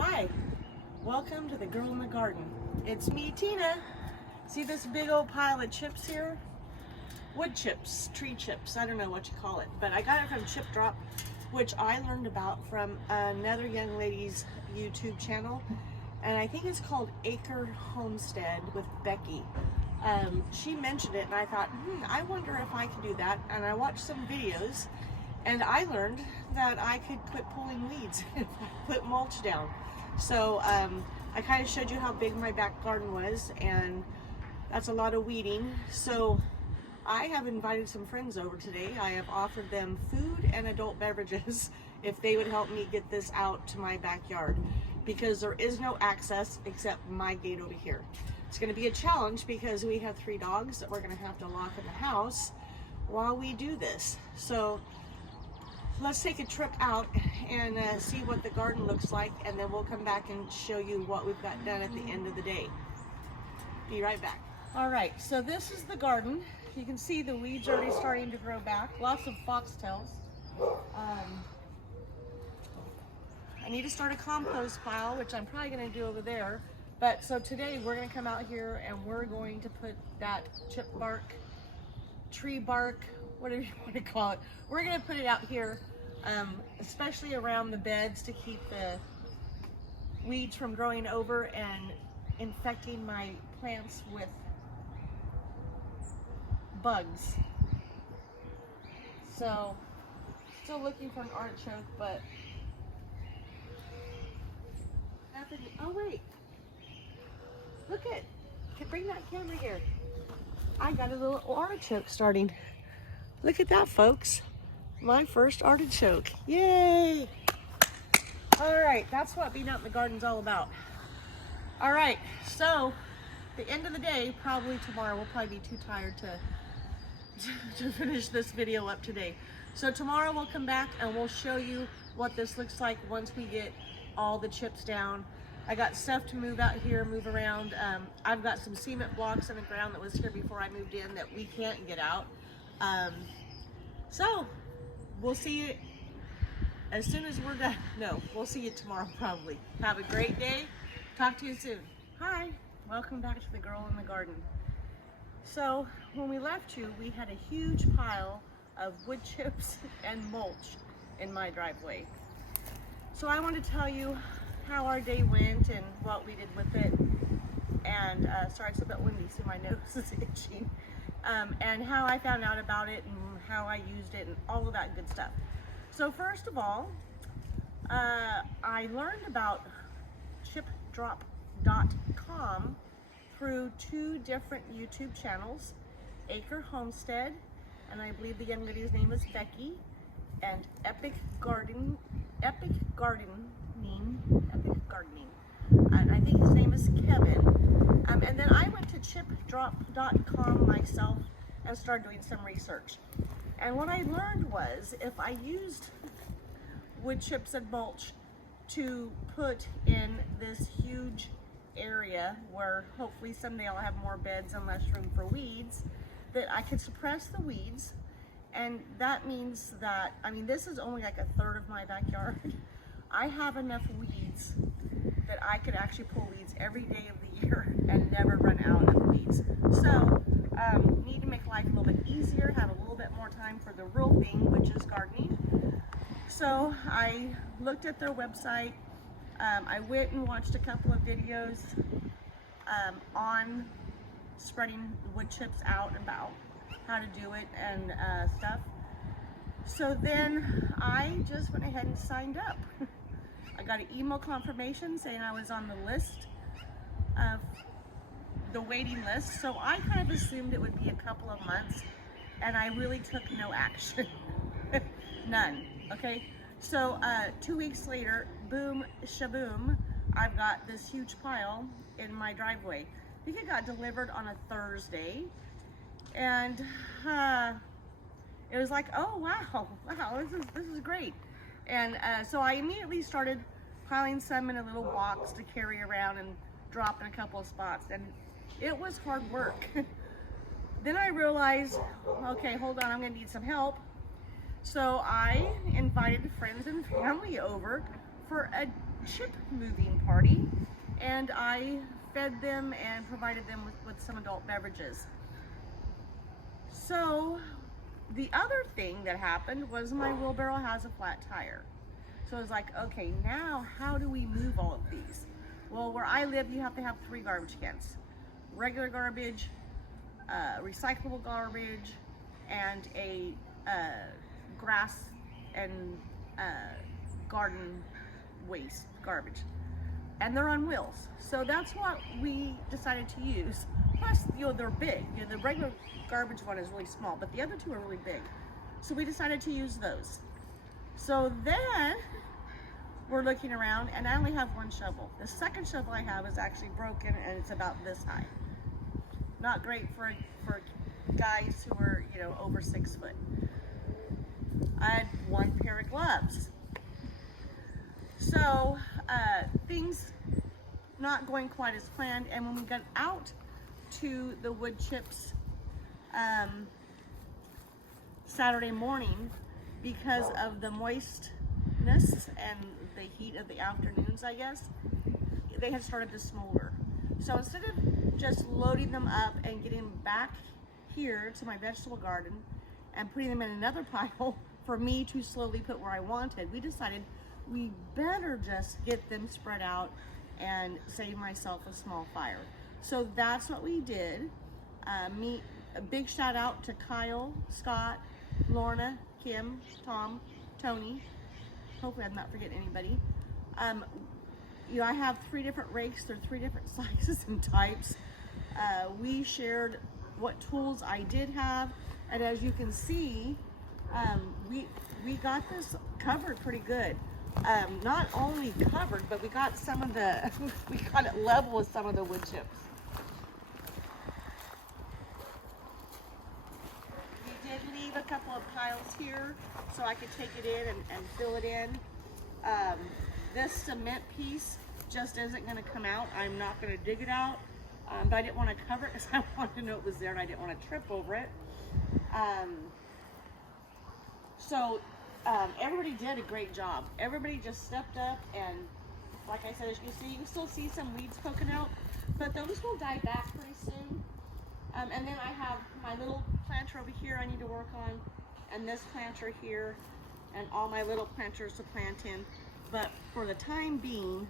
Hi, welcome to the Girl in the Garden. It's me, Tina. See this big old pile of chips here? Wood chips, tree chips, I don't know what you call it, but I got it from Chip Drop, which I learned about from another young lady's YouTube channel, and I think it's called Acre Homestead with Becky. She mentioned it and I thought, I wonder if I could do that, and I watched some videos and I learned that I could quit pulling weeds if I put mulch down. So I kind of showed you how big my back garden was, and that's a lot of weeding. So I have invited some friends over today. I have offered them food and adult beverages if they would help me get this out to my backyard, because there is no access except my gate over here. It's going to be a challenge because we have 3 dogs that we're going to have to lock in the house while we do this. So let's take a trip out and see what the garden looks like, and then we'll come back and show you what we've got done at the end of the day. Be right back. All right, so this is the garden. You can see the weeds already starting to grow back. Lots of foxtails. I need to start a compost pile, which I'm probably going to do over there. But so today we're going to come out here and we're going to put that chip bark, tree bark, whatever you want to call it. We're going to put it out here, especially around the beds, to keep the weeds from growing over and infecting my plants with bugs. So, still looking for an artichoke, but nothing. Oh wait, look at, bring that camera here. I got a little artichoke starting. Look at that, folks. My first artichoke. Yay! All right, that's what being out in the garden's all about. All right, so the end of the day, probably tomorrow, we'll probably be too tired to finish this video up today. So tomorrow we'll come back and we'll show you what this looks like once we get all the chips down. I got stuff to move out here, move around. I've got some cement blocks in the ground that was here before I moved in that we can't get out. So we'll see you as soon as we're done. No, we'll see you tomorrow probably. Have a great day. Talk to you soon. Hi, welcome back to the Girl in the Garden. So when we left you, we had a huge pile of wood chips and mulch in my driveway. So I want to tell you how our day went and what we did with it. And sorry, it's a bit windy, so my nose is itching. And how I found out about it and how I used it and all of that good stuff. So first of all, I learned about chipdrop.com through 2 different YouTube channels, Acre Homestead, and I believe the young lady's name is Becky, and Epic Gardening, and I think his name is Kevin. And then I went to chipdrop.com myself and started doing some research. And what I learned was if I used wood chips and mulch to put in this huge area where hopefully someday I'll have more beds and less room for weeds, that I could suppress the weeds. And that means that, I mean, this is only like 1/3 of my backyard. I have enough weeds that I could actually pull weeds every day of the year and never run out of weeds. So, need to make life a little bit easier, have a little bit more time for the real thing, which is gardening. So I looked at their website. I went and watched a couple of videos on spreading wood chips out, about how to do it and stuff. So then I just went ahead and signed up. I got an email confirmation saying I was on the list, the waiting list. So I kind of assumed it would be a couple of months, and I really took no action. None. Okay. So 2 weeks later, boom shaboom, I've got this huge pile in my driveway. I think it got delivered on a Thursday, and it was like, oh wow, this is great. And so I immediately started piling some in a little box to carry around and drop in a couple of spots, and it was hard work. Then I realized, okay, hold on, I'm gonna need some help. So I invited friends and family over for a chip moving party, and I fed them and provided them with some adult beverages. So the other thing that happened was my wheelbarrow has a flat tire. So I was like, okay, now how do we move all of these? Well, where I live, you have to have 3 garbage cans. Regular garbage, recyclable garbage, and a grass and garden waste garbage. And they're on wheels. So that's what we decided to use. Plus, they're big. The regular garbage one is really small, but the other 2 are really big. So we decided to use those. So then we're looking around, and I only have 1 shovel. The second shovel I have is actually broken, and it's about this high. Not great for guys who are, over 6 foot. I had 1 pair of gloves. So things not going quite as planned, and when we got out to the wood chips Saturday morning, because of the moistness and the heat of the afternoons, I guess, they had started to smolder. So instead of just loading them up and getting them back here to my vegetable garden and putting them in another pile for me to slowly put where I wanted, we decided we better just get them spread out and save myself a small fire. So that's what we did. A big shout out to Kyle, Scott, Lorna, Kim, Tom, Tony. Hopefully I'm not forgetting anybody. I have 3 different rakes. They're 3 different sizes and types. We shared what tools I did have, and as you can see, we got this covered pretty good. Not only covered, but we got some of the we got it level with some of the wood chips. We did leave a couple of piles here so I could take it in and fill it in. This cement piece just isn't going to come out. I'm not going to dig it out, but I didn't want to cover it because I wanted to know it was there and I didn't want to trip over it. Everybody did a great job. Everybody just stepped up, and like I said, as you can still see some weeds poking out, but those will die back pretty soon. And then I have my little planter over here I need to work on, and this planter here, and all my little planters to plant in. But for the time being,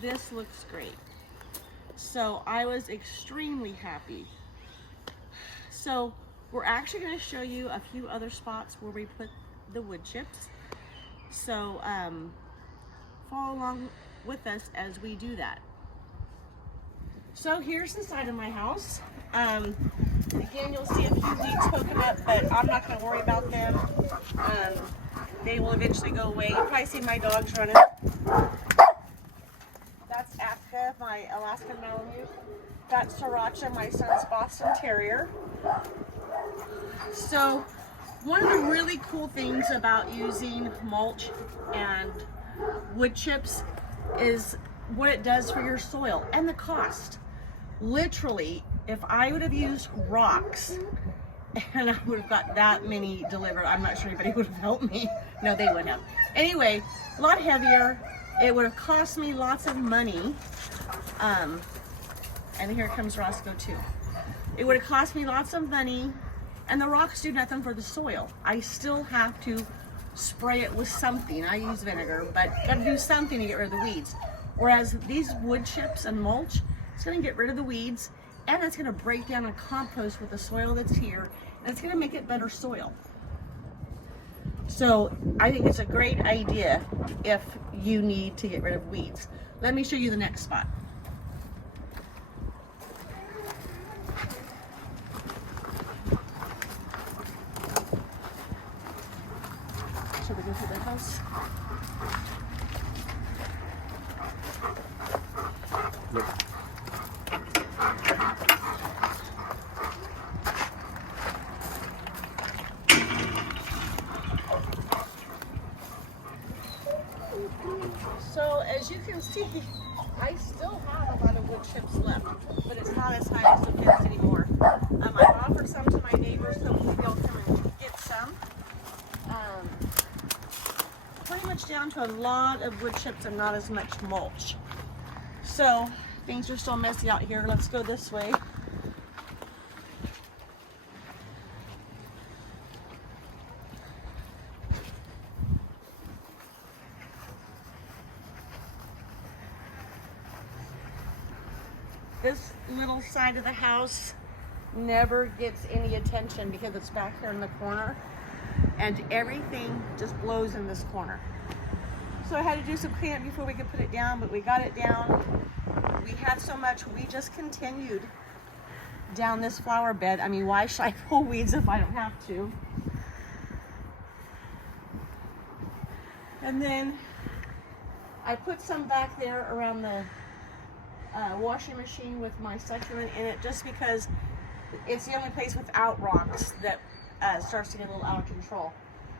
this looks great. So I was extremely happy. So we're actually going to show you a few other spots where we put the wood chips. So follow along with us as we do that. So here's the side of my house. Again, you'll see a few weeds poking up, but I'm not going to worry about them. They will eventually go away. You'll probably see my dogs running. That's Africa, my Alaskan Malamute. That's Sriracha, my son's Boston Terrier. So one of the really cool things about using mulch and wood chips is what it does for your soil and the cost. Literally, if I would have used rocks and I would have got that many delivered, I'm not sure anybody would have helped me. No, they wouldn't have. Anyway, a lot heavier. It would have cost me lots of money. And here comes Roscoe too. It would have cost me lots of money, and the rocks do nothing for the soil. I still have to spray it with something. I use vinegar, but gotta do something to get rid of the weeds. Whereas these wood chips and mulch, it's gonna get rid of the weeds, and it's gonna break down and compost with the soil that's here, and it's gonna make it better soil. So I think it's a great idea if you need to get rid of weeds. Let me show you the next spot. Should we go through the house? Yep. So as you can see, I still have a lot of wood chips left, but it's not as high as the fence anymore. I've offered some to my neighbors, so maybe they'll come and get some. Pretty pretty much down to a lot of wood chips and not as much mulch. So things are still messy out here. Let's go this way. This little side of the house never gets any attention because it's back here in the corner and everything just blows in this corner. So I had to do some cleanup before we could put it down, but we got it down. We had so much, we just continued down this flower bed. I mean, why should I pull weeds if I don't have to? And then I put some back there around the washing machine with my succulent in it, just because it's the only place without rocks that starts to get a little out of control.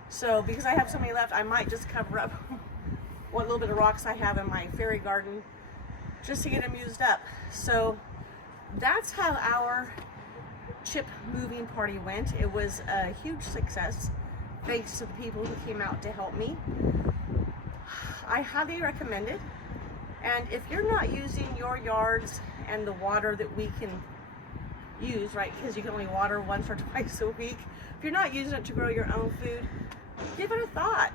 So because I have so many left, I might just cover up what little bit of rocks I have in my fairy garden just to get them used up. So that's how our chip moving party went. It was a huge success thanks to the people who came out to help me. I highly recommend it. And if you're not using your yards and the water that we can use, right, because you can only water once or twice a week, if you're not using it to grow your own food, give it a thought.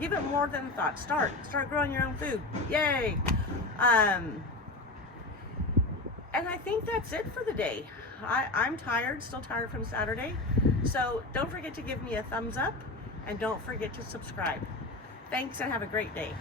Give it more than a thought. Start growing your own food. Yay! And I think that's it for the day. I'm tired, still tired from Saturday. So don't forget to give me a thumbs up and don't forget to subscribe. Thanks and have a great day.